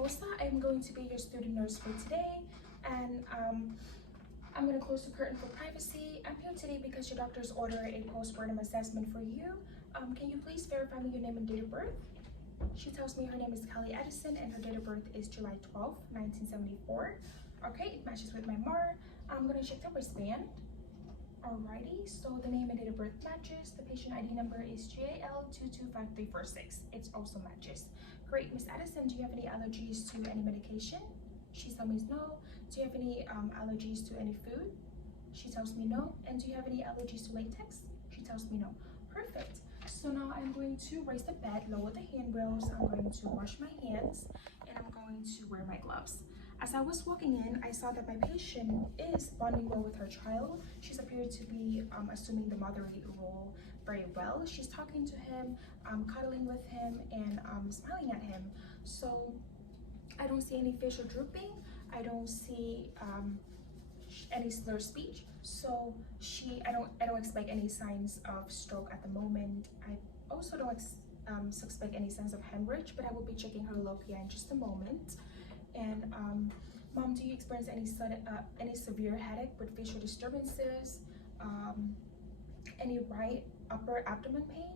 Mimosa. I'm going to be your student nurse for today, and I'm going to close the curtain for privacy. I'm here today because your doctor's ordered a postpartum assessment for you. Can you please verify me your name and date of birth? She tells me her name is Kelly Edison and her date of birth is July 12th, 1974. Okay, it matches with my MAR. I'm going to check the wristband. Alrighty, so the name and date of birth matches. The patient ID number is JL225346. It also matches. Great. Miss Addison, do you have any allergies to any medication? She tells me no. Do you have any allergies to any food? She tells me no. And do you have any allergies to latex? She tells me no. Perfect. So now I'm going to raise the bed, lower the handrails. I'm going to wash my hands, and I'm going to wear my gloves. As I was walking in, I saw that my patient is bonding well with her child. She's appeared to be assuming the motherly role very well. She's talking to him, cuddling with him, and smiling at him. So I don't see any facial drooping. I don't see any slur speech. So I don't expect any signs of stroke at the moment. I also don't suspect any signs of hemorrhage, but I will be checking her locus in just a moment. And Mom, do you experience any severe headache with facial disturbances, any right upper abdomen pain?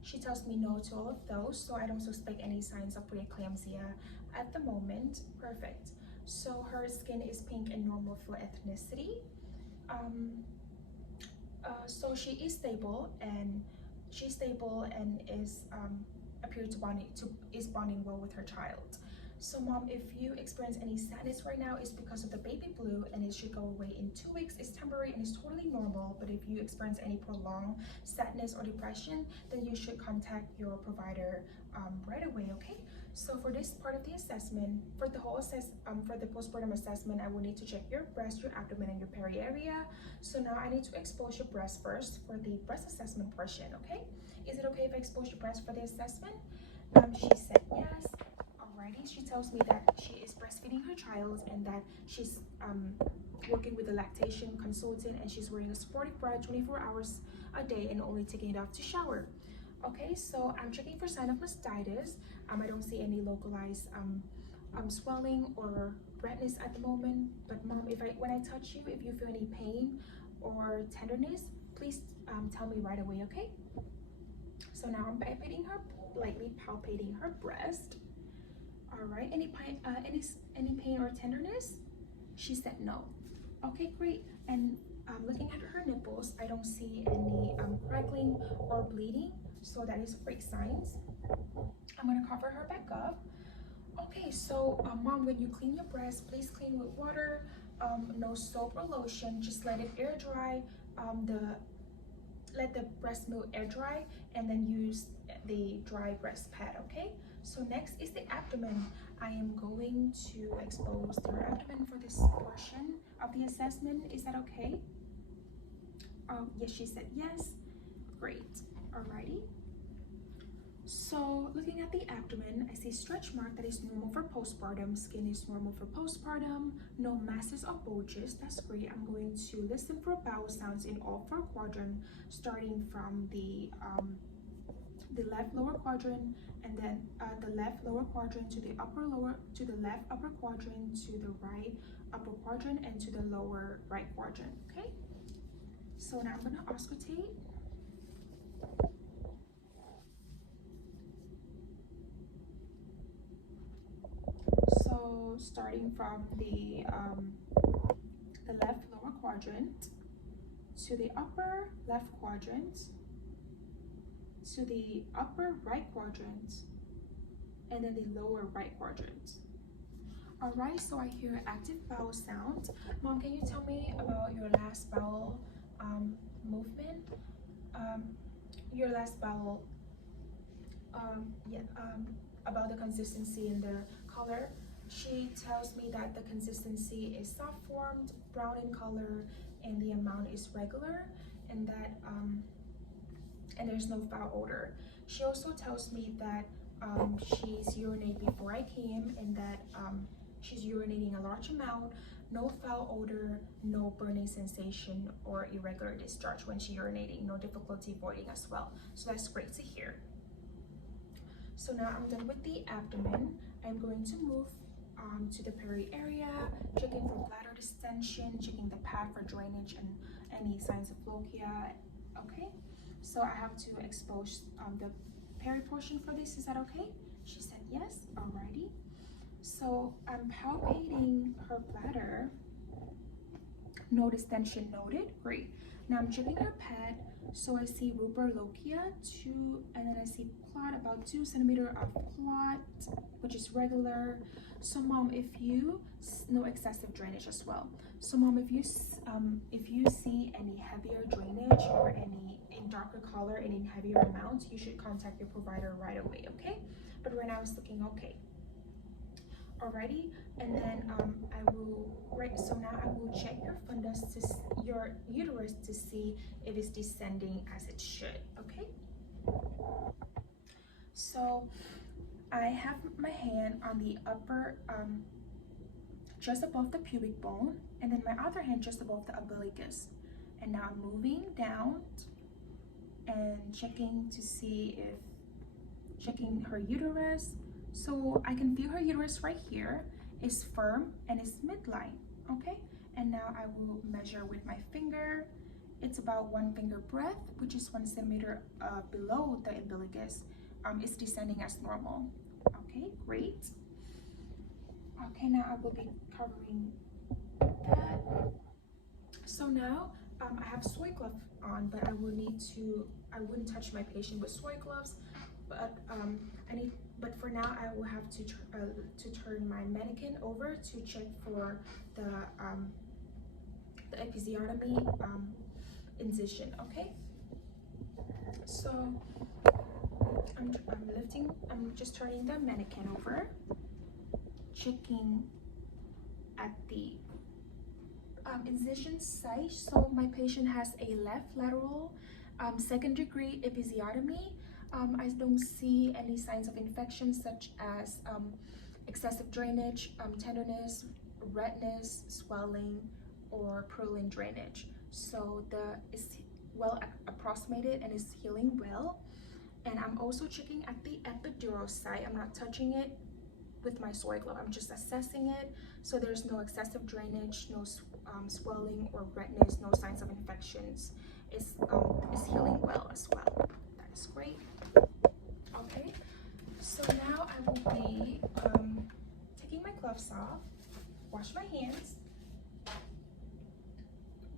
She tells me no to all of those, so I don't suspect any signs of preeclampsia at the moment. Perfect. So her skin is pink and normal for ethnicity. So she is stable and is appears to is bonding well with her child. So Mom, if you experience any sadness right now, it's because of the baby blue, and it should go away in 2 weeks. It's temporary and it's totally normal. But if you experience any prolonged sadness or depression, then you should contact your provider right away, okay? So for this part of the assessment, for the postpartum assessment, I will need to check your breast, your abdomen, and your peri area. So now I need to expose your breast first for the breast assessment portion, okay? Is it okay if I expose your breast for the assessment? She said yes. Alrighty, she tells me that she is breastfeeding her child and that she's working with a lactation consultant, and she's wearing a supportive bra 24 hours a day and only taking it off to shower. Okay, so I'm checking for sign of mastitis. I don't see any localized swelling or redness at the moment. But Mom, when I touch you, if you feel any pain or tenderness, please tell me right away, okay? So now I'm lightly palpating her breast. All right, any pain or tenderness? She said no. Okay, great. And looking at her nipples, I don't see any crackling or bleeding, so that is great signs. I'm gonna cover her back up. Okay, so Mom, when you clean your breast, please clean with water, no soap or lotion. Just let it air dry. Let the breast milk air dry, and then use the dry breast pad, okay? So next is the abdomen. I am going to expose their abdomen for this portion of the assessment. Is that okay? Yes, she said yes. Great. Alrighty. So looking at the abdomen, I see stretch mark that is normal for postpartum. Skin is normal for postpartum. No masses or bulges. That's great. I'm going to listen for bowel sounds in all 4 quadrants, starting from the left lower quadrant, and then the left lower quadrant to the left upper quadrant, to the right upper quadrant, and to the lower right quadrant. Okay. So now I'm gonna auscultate. So starting from the left lower quadrant to the upper left quadrant, to the upper right quadrant, and then the lower right quadrant. All right, so I hear active bowel sound. Mom, can you tell me about your last bowel movement? Your last bowel, about the consistency and the color. She tells me that the consistency is soft formed, brown in color, and the amount is regular, and that and there's no foul odor. She also tells me that she's urinated before I came, and that she's urinating a large amount, no foul odor, no burning sensation or irregular discharge when she's urinating, no difficulty voiding as well. So that's great to hear. So now I'm done with the abdomen. I'm going to move to the peri area, checking for bladder distension, checking the pad for drainage and any signs of lochia. Okay, so I have to expose the peri portion for this. Is that okay? She said yes. Alrighty. So I'm palpating her bladder. No distension noted. Great. Now I'm checking her pad. So I see rubor lochia 2, and then I see clot, about 2 centimeters of clot, which is regular. So mom, if you no excessive drainage as well. So mom, if you see any heavier drainage or any in darker color and in heavier amounts, you should contact your provider right away. Okay? But right now it's looking okay. Alrighty, and then so now I will check your fundus, your uterus, to see if it's descending as it should. Okay, so I have my hand on the upper just above the pubic bone, and then my other hand just above the umbilicus, and now I'm moving down and checking her uterus. So I can feel her uterus right here is firm and it's midline. Okay, and now I will measure with my finger. It's about 1 finger breadth, which is 1 centimeter below the umbilicus. It's descending as normal. Okay, great. Okay, now I will be covering that. So now I have soy glove on, but I wouldn't touch my patient with soy gloves, but but for now I will have to turn my mannequin over to check for the episiotomy incision. Okay, so I'm just turning the mannequin over, checking at the incision site. So my patient has a left lateral 2nd degree episiotomy. I don't see any signs of infection such as excessive drainage, tenderness, redness, swelling, or purulent drainage. So it's well approximated and is healing well. And I'm also checking at the epidural site. I'm not touching it with my soy glove. I'm just assessing it. So there's no excessive drainage, no swelling or redness, no signs of infections. It's healing well as well. That is great. Okay, so now I will be taking my gloves off, wash my hands,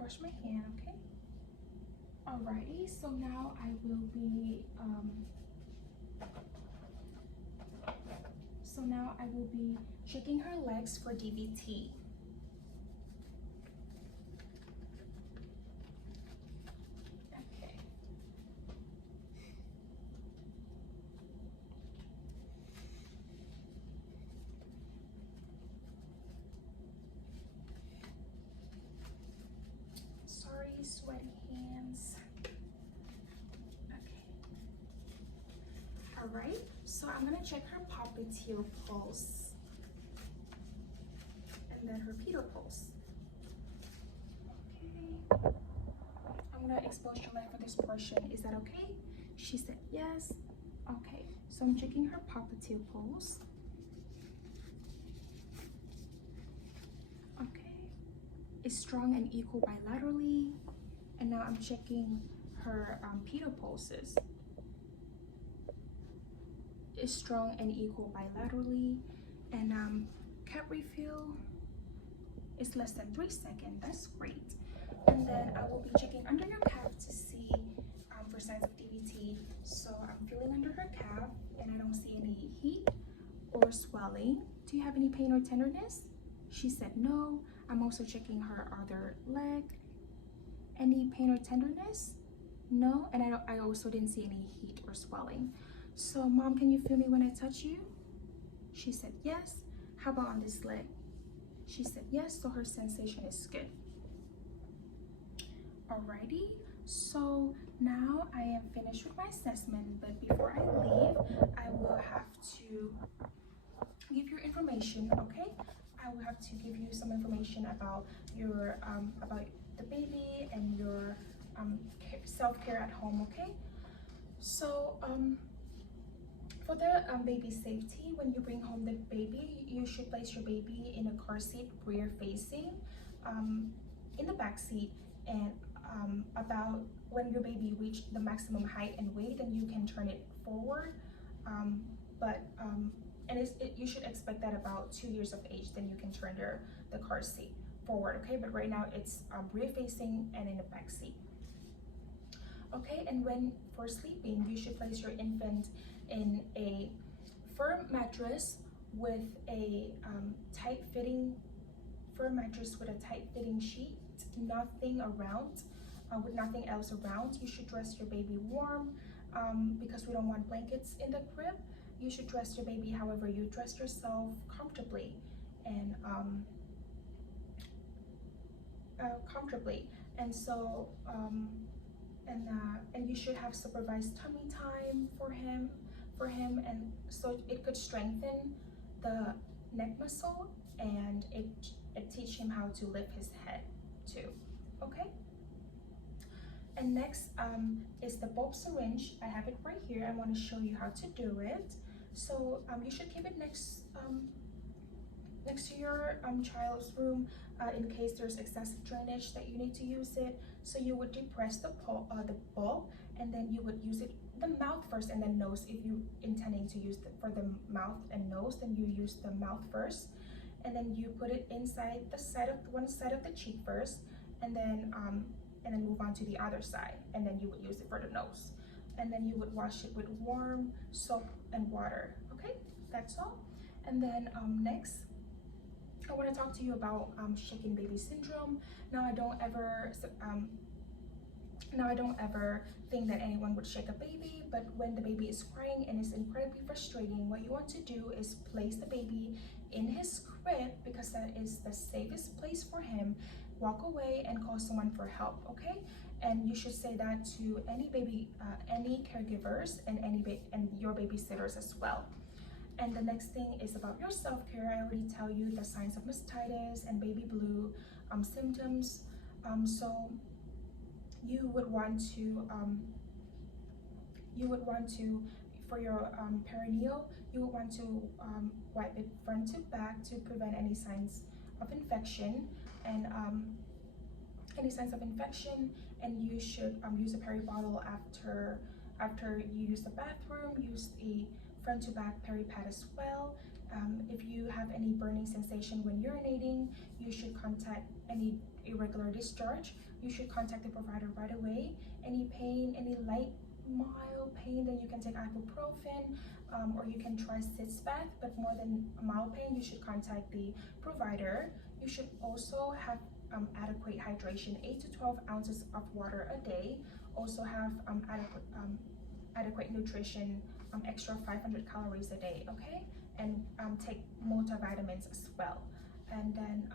okay? Alrighty, so now I will be checking her legs for DVT. Okay. Sorry, sweaty hands. Okay. All right, so I'm gonna check her popliteal pulse and then her pedal pulse. Okay. I'm gonna expose your leg for this portion. Is that okay? She said yes. Okay, so I'm checking her popliteal pulse. Okay, it's strong and equal bilaterally. And now I'm checking her pedal pulses. It's strong and equal bilaterally. And cap refill is less than 3 seconds. That's great. And then I will be checking under your calf to see for signs of DVT. So I'm feeling under her calf and I don't see any heat or swelling. Do you have any pain or tenderness? She said no. I'm also checking her other leg. Any pain or tenderness? No. And I also didn't see any heat or swelling. So mom, can you feel me when I touch you? She said yes. How about on this leg? She said yes, so her sensation is good. Alrighty, so now I am finished with my assessment, but before I leave, I will have to give you information, okay? I will have to give you some information about your about the baby and your self-care at home, okay? So For the baby safety, when you bring home the baby, you should place your baby in a car seat rear facing, in the back seat, and about when your baby reached the maximum height and weight, then you can turn it forward. You should expect that about 2 years of age, then you can turn the car seat forward, okay? But right now it's rear facing and in the back seat. Okay, and when for sleeping, you should place your infant in a firm mattress with a tight-fitting sheet, nothing around, with nothing else around. You should dress your baby warm, because we don't want blankets in the crib. You should dress your baby however you dress yourself, comfortably, and and you should have supervised tummy time for him, and so it could strengthen the neck muscle, and it teach him how to lift his head too. Okay, and next is the bulb syringe. I have it right here. I want to show you how to do it. So you should keep it next to your child's room, in case there's excessive drainage that you need to use it. So you would depress the bulb, and then you would use it the mouth first and then nose. If you intending to use for the mouth and nose, then you use the mouth first, and then you put it inside one side of the cheek first, and then move on to the other side, and then you would use it for the nose, and then you would wash it with warm soap and water. Okay, that's all. And then next, I want to talk to you about shaken baby syndrome. Now I don't ever think that anyone would shake a baby, but when the baby is crying and it's incredibly frustrating, what you want to do is place the baby in his crib, because that is the safest place for him. Walk away and call someone for help, okay? And you should say that to any caregivers and your babysitters as well. And the next thing is about your self-care. I already tell you the signs of mastitis and baby blue symptoms. So you would want to, for your perineal, you would want to wipe it front to back to prevent any signs of infection, and you should use a peri bottle after you use the bathroom. Use a front to back peri pad as well. If you have any burning sensation when urinating, you should contact any irregular discharge. You should contact the provider right away. Any pain, any light, mild pain, then you can take ibuprofen, or you can try sitz bath. But more than mild pain, you should contact the provider. You should also have adequate hydration, 8 to 12 ounces of water a day. Also have adequate nutrition, extra 500 calories a day, okay? And take multivitamins as well. And then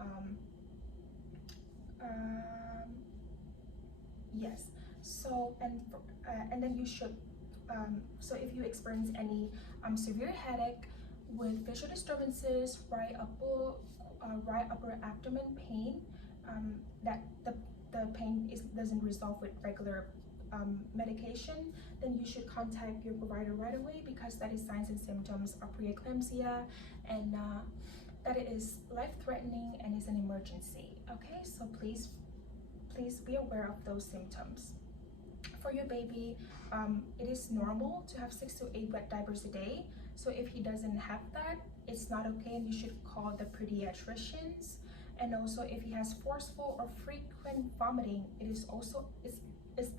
yes, so and then you should so if you experience any severe headache with visual disturbances, right upper abdomen pain, that the pain doesn't resolve with regular medication, then you should contact your provider right away, because that is signs and symptoms of preeclampsia, and that it is life-threatening and is an emergency. Okay, so please be aware of those symptoms. For your baby, it is normal to have 6 to 8 wet diapers a day. So if he doesn't have that, it's not okay, and you should call the pediatricians. And also, if he has forceful or frequent vomiting, it is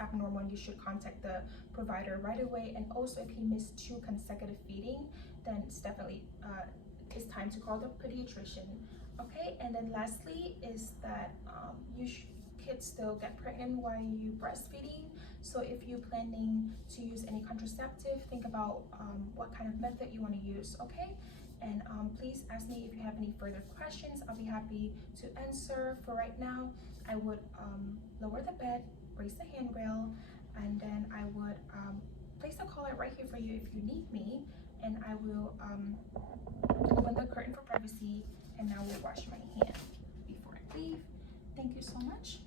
abnormal, and you should contact the provider right away. And also, if he missed 2 consecutive feeding, then it's definitely it's time to call the pediatrician. Okay, and then lastly is that kids still get pregnant while you breastfeeding. So if you're planning to use any contraceptive, think about what kind of method you want to use. Okay, and please ask me if you have any further questions. I'll be happy to answer. For right now, I would lower the bed, raise the handrail, and then I would place a collar right here for you if you need me, and I will open the curtain for privacy, and now we'll wash my hand before I leave. Thank you so much.